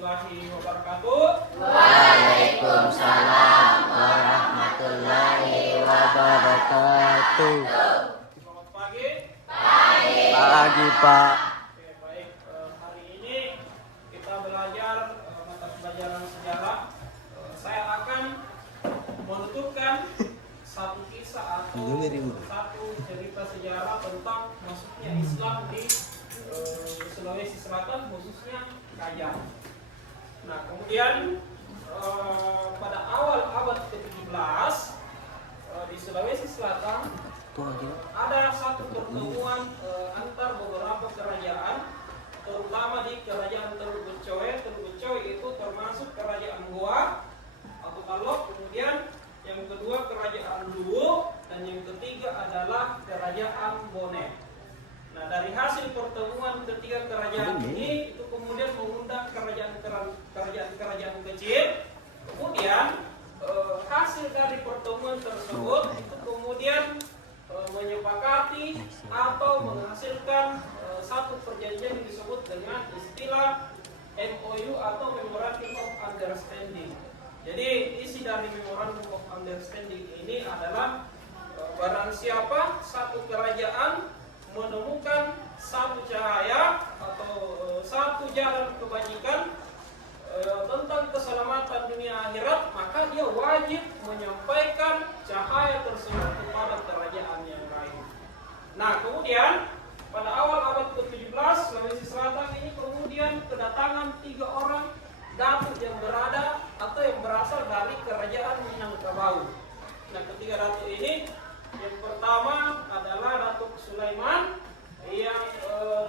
warahmatullahi wabarakatuh. Waalaikumsalam warahmatullahi wabarakatuh. Selamat pagi. Pagi, Pak. Oke, baik. Hari ini kita belajar mata pelajaran sejarah. Saya akan menutupkan satu kisah atau satu cerita sejarah tentang masuknya Islam di Sulawesi Selatan, khususnya Kajang. Nah, kemudian pada awal abad ke-17 di Sulawesi Selatan ada satu pertemuan antar beberapa kerajaan, terutama di kerajaan Teluk Becoe. Teluk Becoe itu termasuk kerajaan Goa atau Kalok, kemudian yang kedua kerajaan Luwu, dan yang ketiga adalah kerajaan Bone. Nah, dari hasil pertemuan ketiga kerajaan ini itu kemudian mengundang kerajaan-kerajaan kecil. Kemudian hasil dari pertemuan tersebut itu kemudian menyepakati atau menghasilkan satu perjanjian yang disebut dengan istilah MOU atau Memorandum of Understanding. Jadi isi dari Memorandum of Understanding ini adalah barang siapa satu kerajaan menemukan satu cahaya atau satu jalan kebajikan tentang keselamatan dunia akhirat, maka dia wajib menyampaikan cahaya tersebut kepada kerajaan yang lain. Nah, kemudian pada awal abad ke-17 Sulawesi Selatan ini kemudian kedatangan 3 orang datuk yang berada atau yang berasal dari kerajaan Minangkabau. Nah, ketiga datuk ini, yang pertama adalah Datuk Sulaiman yang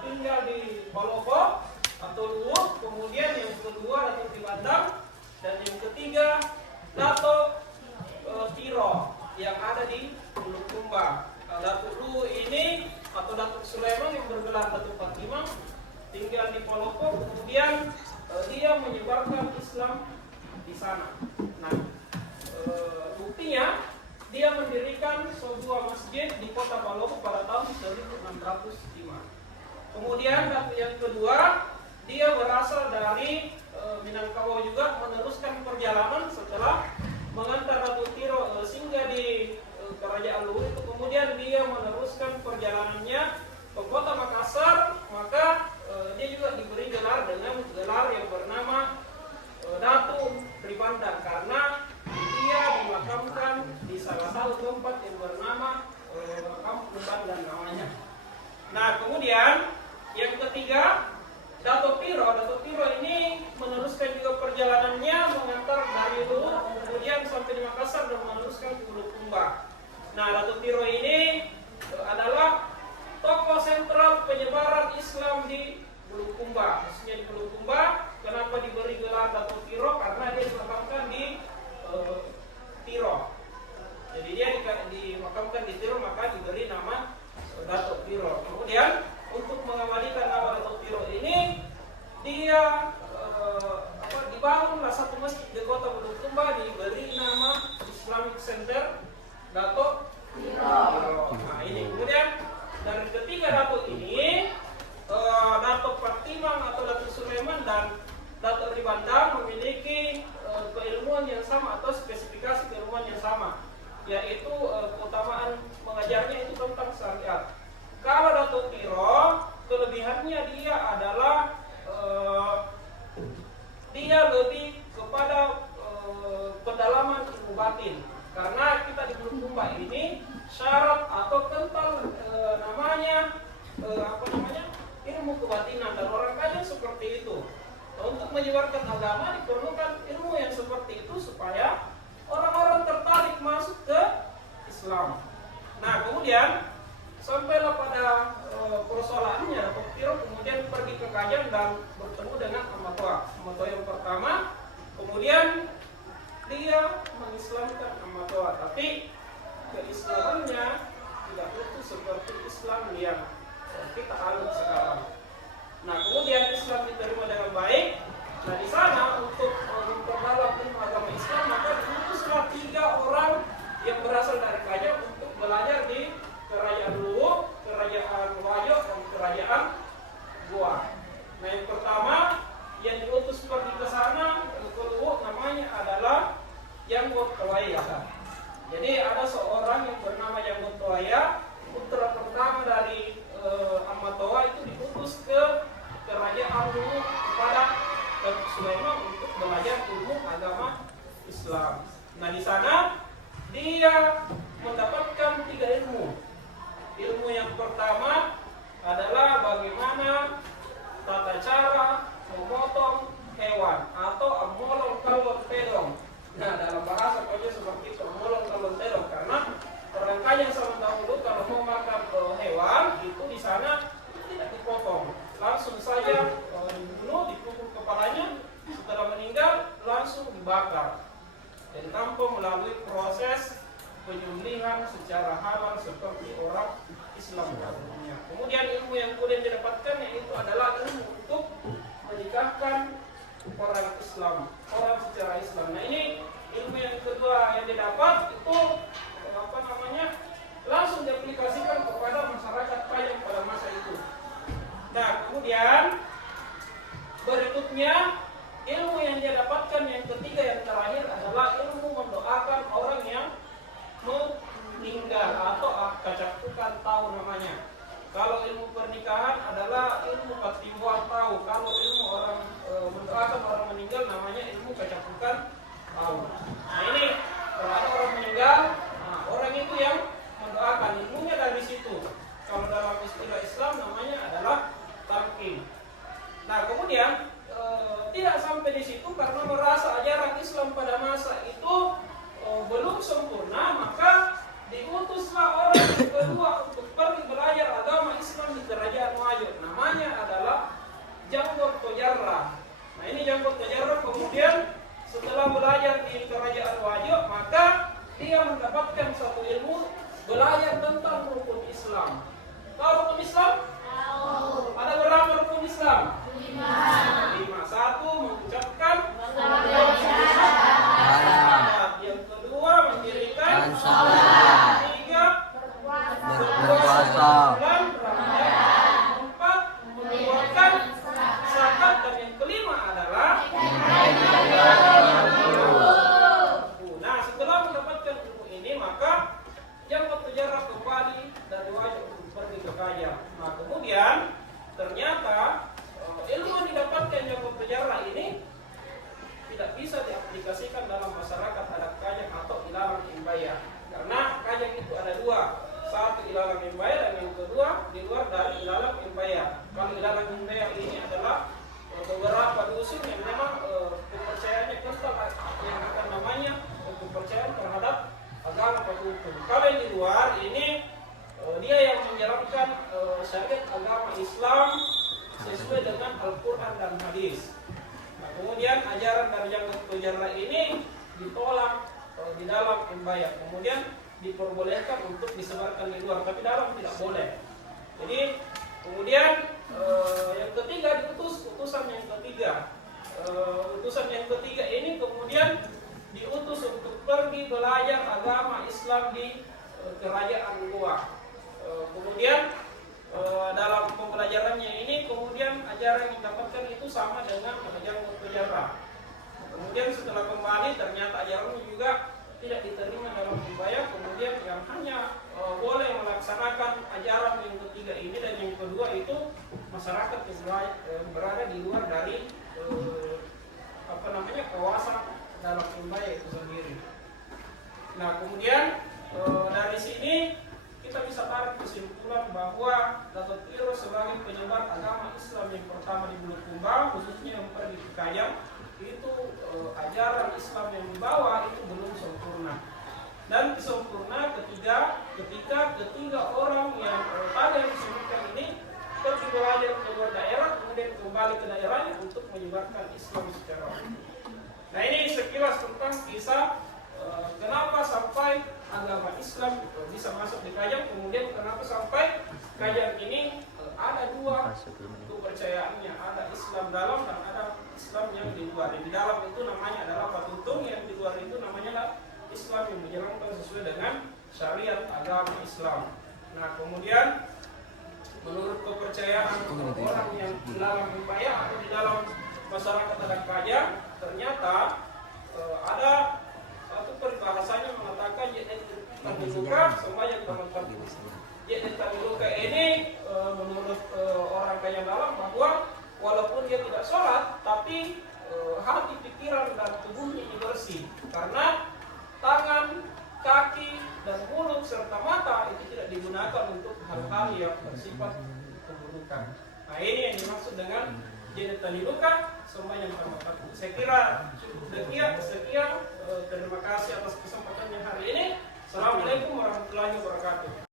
tinggal di Palopo atau Luwu, kemudian yang kedua Datuk Dibandang, dan yang ketiga Datuk Tiro yang ada di Bulukumba. Datuk Luwu ini atau Datuk Sulaiman yang bergelar Datuk Fatimah tinggal di Palopo, kemudian dia menyebarkan Islam di sana. Nah, buktinya dia mendirikan sebuah masjid di kota Palopo pada tahun 1605. Kemudian datuk yang kedua, dia berasal dari Minangkabau juga, meneruskan perjalanan setelah mengantar Datuk Tiro singgah di kerajaan Luwu itu. Kemudian dia meneruskan perjalanannya ke kota Makassar, maka dia juga diberi gelar dengan gelar yang bernama Datuk Ribandang karena dia dimakamkan di salah satu tempat yang bernama makam Ribandang namanya. Nah, kemudian yang ketiga Datuk Tiro. Datuk Tiro ini meneruskan juga perjalanannya mengantar dari Luwu kemudian sampai di Makassar dan meneruskan ke Bulukumba. Nah, Datuk Tiro ini adalah tokoh sentral penyebaran Islam di Bulukumba, khususnya di Bulukumba. Kenapa diberi gelar Datuk Tiro? Karena dia dimakamkan di Tiro. Jadi dia dimakamkan di Tiro, maka diberi nama Datuk Tiro. Kemudian untuk mengabadikan nama Datuk Tiro ini, dia dibangunlah satu masjid di kota Bulukumba, diberi nama Islamic Center Datuk Tiro. Nah, ini kemudian dari ketiga Datuk ini, Datuk Fatimah atau Datuk Sulaiman dan Datuk Ribandang memiliki keilmuan yang sama atau spesifikasi keilmuan yang sama, yaitu keutamaan mengajarnya itu tentang syariat. Kalau Datuk Tiro, kelebihannya dia adalah dia lebih kepada pendalaman ilmu batin. Karena kita di Bulukumba ini syarat atau kental ilmu kebatinan, dan orang Kajang seperti itu. Untuk menyebarkan agama diperlukan ilmu yang seperti itu supaya orang-orang tertarik masuk ke Islam. Nah, kemudian sampailah pada persoalannya, Datuk Tiro kemudian pergi ke Kajang dan bertemu dengan Amatoa yang pertama. Kemudian dia mengislamkan Amatoa, tapi keislamannya tidak utuh seperti Islam yang kita anut sekarang. Nah, kemudian Islam diterima dengan baik. Nah, di sana untuk memperdalam ilmu agama Islam, maka diutuslah 3 orang yang berasal dari Kajang untuk belajar di Kerajaan Luwu, Kerajaan Wajo, dan Kerajaan Goa. Nah, yang pertama yang diutus pergi ke Janggot Toaya. Jadi ada seorang yang bernama Janggot Toaya, putra pertama dari Amatoa itu diutus ke kerajaan dulu kepada Sulaiman untuk belajar ilmu agama Islam. Nah di sana dia mendapatkan 3 ilmu. Ilmu yang pertama adalah bagaimana tata cara memotong hewan atau amolong kalon pedong. Nah dalam bahasa kaya seperti itu, amolong kalon pedong, karena orang kaya zaman dahulu kalau mau makan hewan itu di sana tidak dipotong, langsung saja dibunuh, dipukul kepalanya, setelah meninggal langsung dibakar dan tanpa melalui proses penyembelihan secara halal seperti orang Islam umumnya. Kemudian ilmu yang kemudian didapatkan yaitu adalah ilmu untuk menikahkan orang Islam, orang secara Islam. Nah ini ilmu yang kedua yang didapat itu langsung diaplikasikan kepada masyarakat Payang pada masa itu. Nah kemudian berikutnya ilmu yang dia dapatkan yang ketiga yang terakhir adalah ilmu mendoakan orang yang meninggal atau kacakukan tahu namanya. Kalau ilmu pernikahan adalah ilmu patimbuan tahu. Kalau ilmu orang mendoakan orang meninggal namanya ilmu kacakukan tahu. Nah ini kalau ada orang meninggal, orang itu yang mendoakan, ilmunya dari situ. Kalau dalam istilah Islam namanya adalah talqin. Nah kemudian tidak sampai di situ karena merasa ajaran Islam pada masa itu belum sempurna, maka diutuslah orang yang kedua untuk pergi belajar agama Islam di kerajaan Wajo. Namanya adalah Janggot Tojarrah. Nah ini Janggot Tojarrah kemudian setelah belajar di kerajaan Wajo, maka dia mendapatkan satu ilmu belajar tentang rukun Islam. Tahu rukun Islam? Tahu. Ada berapa rukun Islam? 5. 1 mengucapkan syahadat. Yang kedua mendirikan salat. 3 berpuasa. 4 mengeluarkan zakat, dan yang kelima adalah nah setelah mendapatkan ilmu ini maka Janggot Tojarrah kembali dari Wajo untuk pergi ke Kajang. Nah kemudian ternyata ilmu yang didapatkan Janggot Tojarrah ini tidak bisa diaplikasikan dalam masyarakat adat Kajang atau ilalang imbaya, karena Kajang itu ada 2, satu ilalang imbaya dan yang kedua di luar dari ilalang imbaya. Kalau ilalang imbaya ini adalah beberapa dusun yang memang kepercayaannya kental yang akan namanya kepercayaan terhadap agama Patutu. Kalau yang di luar ini dia yang menjalankan syariat agama Islam sesuai dengan Al-Quran dan Hadis. Nah, kemudian ajaran dari Janggot Tojarrah ini ditolak di dalam imbaya, kemudian diperbolehkan untuk disebarkan di luar, tapi dalam tidak boleh. Jadi kemudian yang ketiga utusan yang ketiga. Utusan yang ketiga ini kemudian diutus untuk pergi belajar agama Islam di kerajaan Goa. Kemudian dalam pembelajarannya ini kemudian ajaran yang didapatkan itu sama dengan ajaran Tojarrah. Kemudian setelah kembali ternyata ajarannya juga tidak diterima dalam imbaya. Kemudian yang hanya boleh melaksanakan ajaran yang ketiga ini dan yang kedua itu masyarakat yang berada di luar dari kawasan dalam imbaya itu sendiri. Nah kemudian dari sini kita bisa tarik kesimpulan bahwa Datuk Iro sebagai penyebar agama Islam yang pertama di Bulukumba, khususnya yang pergi ke Kajang, itu ajaran Islam yang dibawa itu belum sempurna. Dan sempurna ketika ketiga orang yang tadi yang disebutkan ini pergi belajar ke luar daerah, kemudian kembali ke daerahnya untuk menyebarkan Islam secara umum. Nah ini sekilas tentang kisah kenapa sampai agama Islam bisa masuk di Kajang, kemudian kenapa sampai Kajang ini ada 2 kepercayaannya, ada Islam dalam dan ada Islam yang di luar. Yang di dalam itu namanya adalah Patutung, yang di luar itu namanya adalah Islam yang menjalankan sesuai dengan syariat agama Islam. Nah kemudian menurut kepercayaan orang yang di dalam imbaya atau di dalam masyarakat adat Kajang, ternyata ada satu Taniluka sembahyang tamat. Jadi Taniluka ini menurut orang kaya dalam bahwa walaupun dia tidak sholat, tapi hati, pikiran, dan tubuhnya ini bersih. Karena tangan, kaki, dan mulut serta mata itu tidak digunakan untuk hal-hal yang bersifat keburukan. Nah ini yang dimaksud dengan jadi Taniluka sembahyang tamat. Saya kira cukup sekian. Terima kasih atas kesempatannya hari ini. Assalamualaikum warahmatullahi wabarakatuh.